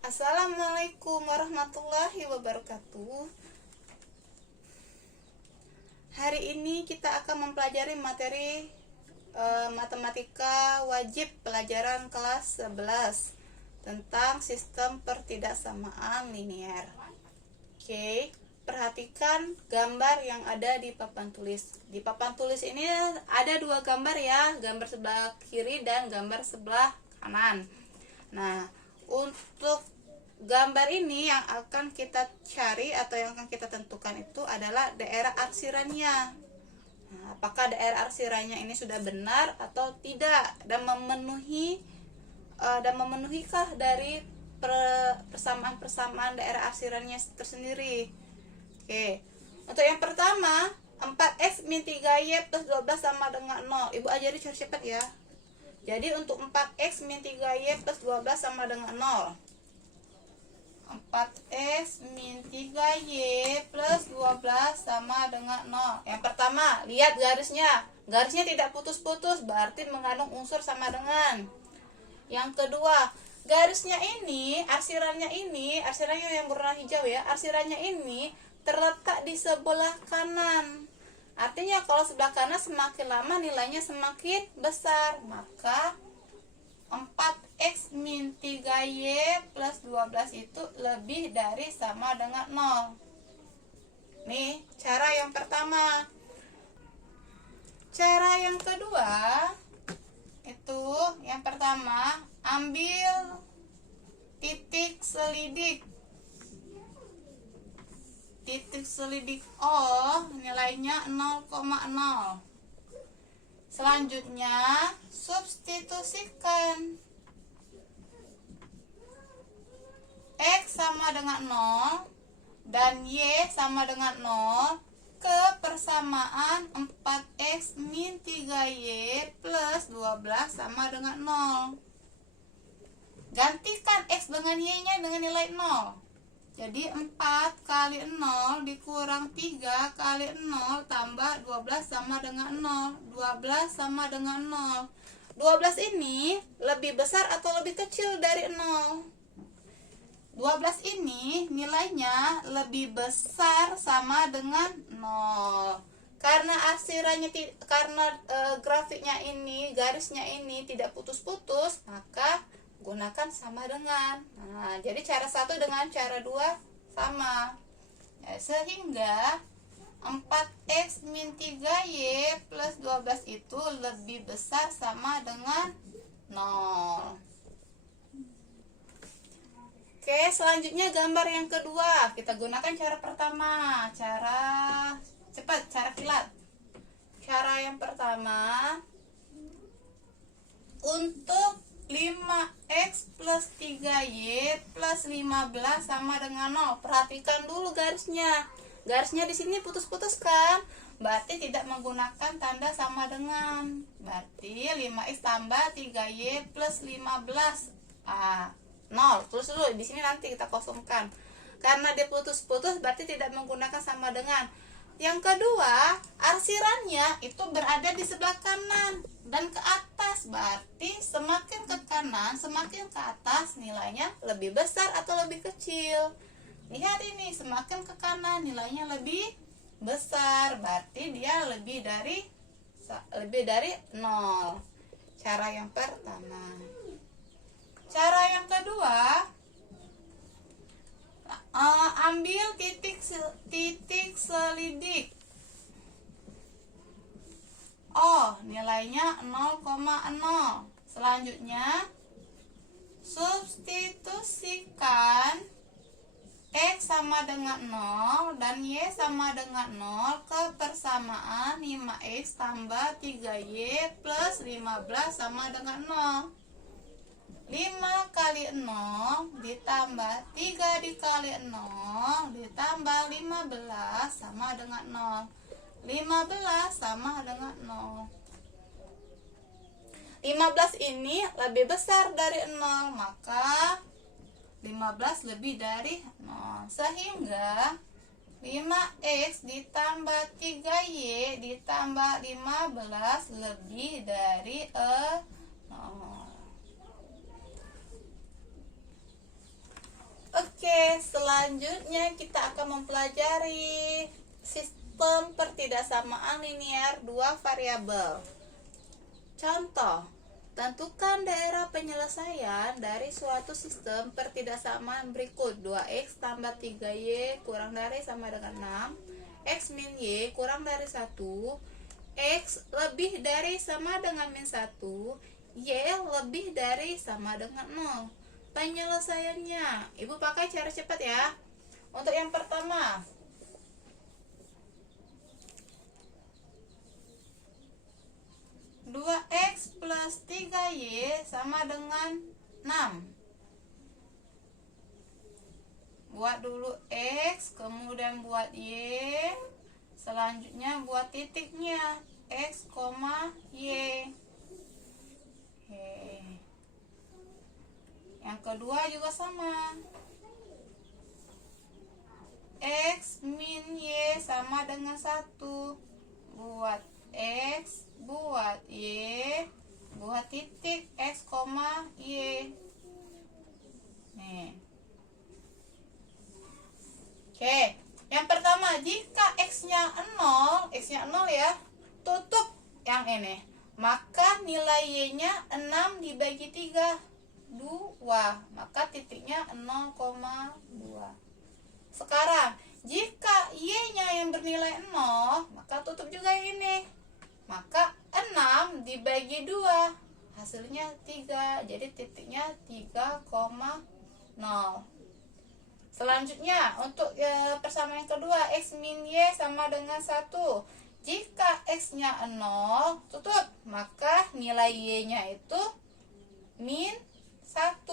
Assalamualaikum warahmatullahi wabarakatuh. Hari ini kita akan mempelajari materi matematika wajib pelajaran kelas 11 tentang sistem pertidaksamaan linier. Oke, perhatikan gambar yang ada di papan tulis. Di papan tulis ini ada dua gambar ya, gambar sebelah kiri dan gambar sebelah kanan. Nah, untuk gambar ini yang akan kita cari atau yang akan kita tentukan itu adalah daerah arsirannya. Nah, apakah daerah arsirannya ini sudah benar atau tidak dan memenuhikah dari persamaan-persamaan daerah arsirannya tersendiri. Oke. Untuk yang pertama, 4x min 3y plus 12 sama dengan 0. Ibu ajari cara cepat ya. Jadi untuk 4x min 3y plus 12 sama dengan 0. 4x min 3y plus 12 sama dengan 0. Yang pertama, lihat garisnya. Garisnya tidak putus-putus, berarti mengandung unsur sama dengan. Yang kedua, garisnya ini, arsirannya yang berwarna hijau ya, arsirannya ini terletak di sebelah kanan. Artinya kalau sebelah kanan semakin lama nilainya semakin besar, maka 4x min 3y plus 12 itu lebih dari sama dengan 0. Nih, cara yang pertama. Cara yang kedua, itu yang pertama, ambil titik selidik. Titik selidik O nilainya 0,0. Selanjutnya, substitusikan X sama dengan 0 dan Y sama dengan 0 ke persamaan 4X min 3Y plus 12 sama dengan 0. Gantikan X dengan Y-nya dengan nilai 0. Jadi 4 kali 0 dikurang 3 kali 0 tambah 12 sama dengan 0. 12 sama dengan 0. 12 ini lebih besar atau lebih kecil dari 0? 12 ini nilainya lebih besar sama dengan 0. Karena arsirannya grafiknya ini, garisnya ini tidak putus-putus, maka gunakan sama dengan. Nah, jadi cara satu dengan cara dua sama ya, sehingga 4x min 3y plus 12 itu lebih besar sama dengan 0. Oke, selanjutnya gambar yang kedua. Kita gunakan cara pertama, cara cepat, cara kilat. Cara yang pertama, untuk 5x plus 3y plus 15 sama dengan 0. Perhatikan dulu garisnya. Garisnya di sini putus-putus kan? Berarti tidak menggunakan tanda sama dengan. Berarti 5x tambah 3y plus 15. 0. Terus dulu di sini nanti kita kosongkan. Karena dia putus-putus berarti tidak menggunakan sama dengan. Yang kedua, arsirannya itu berada di sebelah kanan dan ke atas. Berarti semakin ke kanan, semakin ke atas nilainya lebih besar atau lebih kecil. Lihat ini, semakin ke kanan nilainya lebih besar. Berarti dia lebih dari 0. Cara yang pertama. Cara yang kedua, ambil titik selidik O nilainya 0,0. Selanjutnya substitusikan X sama dengan 0 dan Y sama dengan 0 ke persamaan 5X tambah 3Y plus 15 sama dengan 0. 5 kali 0 ditambah 3 dikali 0 ditambah 15 sama dengan 0. 15 sama dengan 0. 15 ini lebih besar dari 0, maka 15 lebih dari 0. Sehingga 5x ditambah 3y ditambah 15 lebih dari 0. Oke, selanjutnya kita akan mempelajari sistem pertidaksamaan linear dua variabel. Contoh, tentukan daerah penyelesaian dari suatu sistem pertidaksamaan berikut. 2x tambah 3y kurang dari sama dengan 6, x min y kurang dari 1, x lebih dari sama dengan min 1, y lebih dari sama dengan 0. Penyelesaiannya, Ibu pakai cara cepat ya. Untuk yang pertama, 2x plus 3y sama dengan 6. Buat dulu x, kemudian buat y, selanjutnya buat titiknya x, y. Oke. Yang kedua juga sama, x min y sama dengan 1. Buat x, buat y, buat titik x, y. Nih. Oke, yang pertama, jika x-nya 0 ya, tutup yang ini, maka nilai y-nya 6 dibagi 3, 2, maka titiknya 0,2. Sekarang, jika y-nya yang bernilai 0, maka tutup juga yang ini, maka 6 dibagi 2, hasilnya 3, jadi titiknya 3,0. Selanjutnya, untuk persamaan yang kedua, x min y sama dengan 1. Jika x-nya 0, tutup, maka nilai y-nya itu min 1,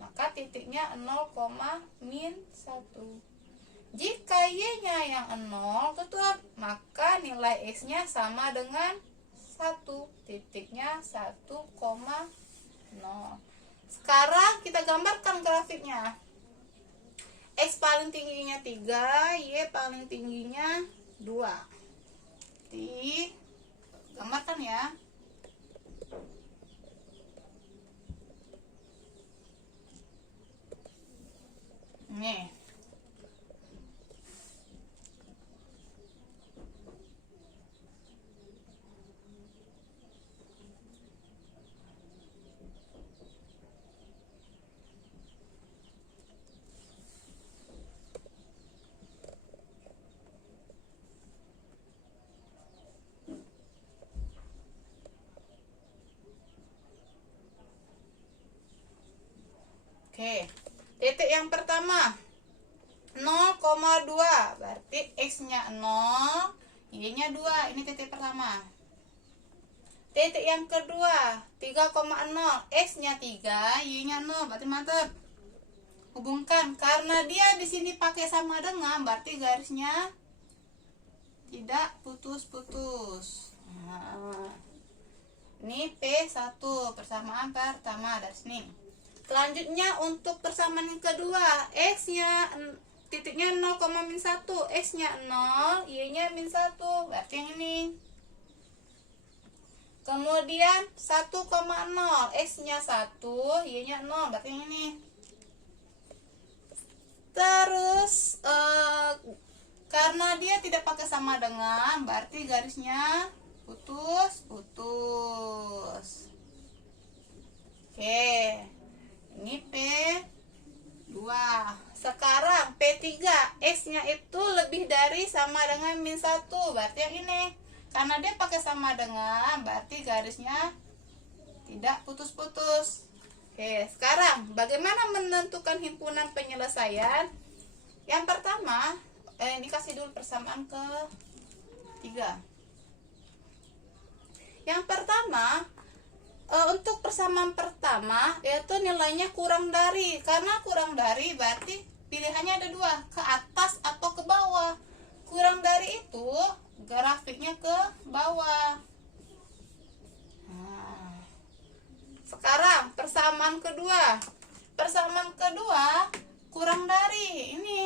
maka titiknya 0, min 1. Jika y-nya yang 0, tutup, maka nilai x-nya sama dengan 1, titiknya 1,0. Sekarang kita gambarkan grafiknya. X paling tingginya 3, Y paling tingginya 2. Gambarkan ya. Nih. Oke, titik yang pertama 0,2, berarti x-nya 0, y-nya 2, ini titik pertama. Titik yang kedua 3,0, x-nya 3, y-nya 0, berarti mantap. Hubungkan, karena dia di sini pakai sama dengan, berarti garisnya tidak putus-putus. Nah, ini P1 persamaan pertama dari sini. Selanjutnya untuk persamaan yang kedua, x-nya titiknya 0, min 1, x-nya 0, y-nya min 1, berarti yang ini. Kemudian 1,0, x-nya 1, y-nya 0, berarti yang ini. Terus karena dia tidak pakai sama dengan, berarti garisnya putus-putus. Oke, ini P2. Sekarang P3, x-nya itu lebih dari sama dengan min 1, berarti yang ini. Karena dia pakai sama dengan, berarti garisnya tidak putus-putus. Oke, sekarang bagaimana menentukan himpunan penyelesaian? Yang pertama, ini kasih dulu persamaan ke 3. Yang pertama, untuk persamaan pertama yaitu nilainya kurang dari. Karena kurang dari berarti pilihannya ada 2, ke atas atau ke bawah. Kurang dari itu grafiknya ke bawah. Nah, sekarang persamaan kedua. Persamaan kedua kurang dari. Ini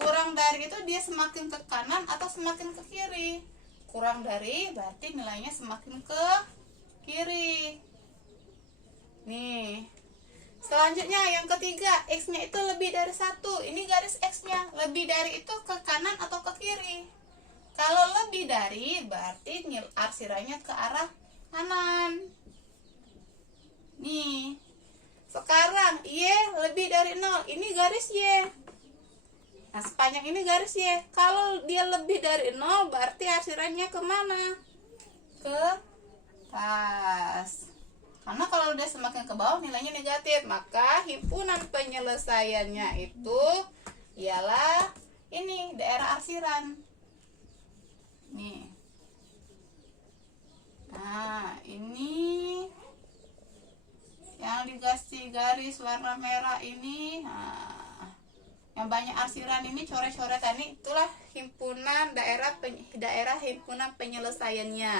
kurang dari itu dia semakin ke kanan atau semakin ke kiri. Kurang dari berarti nilainya semakin ke kiri. Nih, Selanjutnya yang ketiga, X-nya itu lebih dari 1. Ini garis X-nya. Lebih dari itu ke kanan atau ke kiri? Kalau lebih dari, berarti arsiranya ke arah kanan. Nih. Sekarang Y lebih dari 0. Ini garis Y. Nah, sepanjang ini garis Y. Kalau dia lebih dari 0, berarti arsirannya kemana? Ke atas. Karena kalau dia semakin ke bawah nilainya negatif, maka himpunan penyelesaiannya itu ialah ini, daerah arsiran. Nih. Nah, ini yang dikasih garis warna merah ini. Nah, yang banyak arsiran ini coret-coretan ini, itulah himpunan daerah himpunan penyelesaiannya.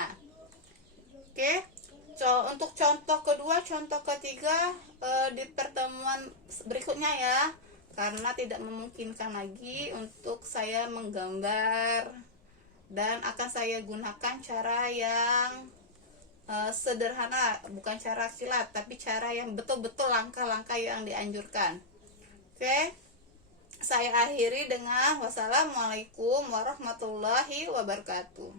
Oke. Untuk contoh kedua, contoh ketiga di pertemuan berikutnya ya, karena tidak memungkinkan lagi untuk saya menggambar, dan akan saya gunakan cara yang sederhana, bukan cara kilat, tapi cara yang betul-betul langkah-langkah yang dianjurkan. Oke, saya akhiri dengan wassalamualaikum warahmatullahi wabarakatuh.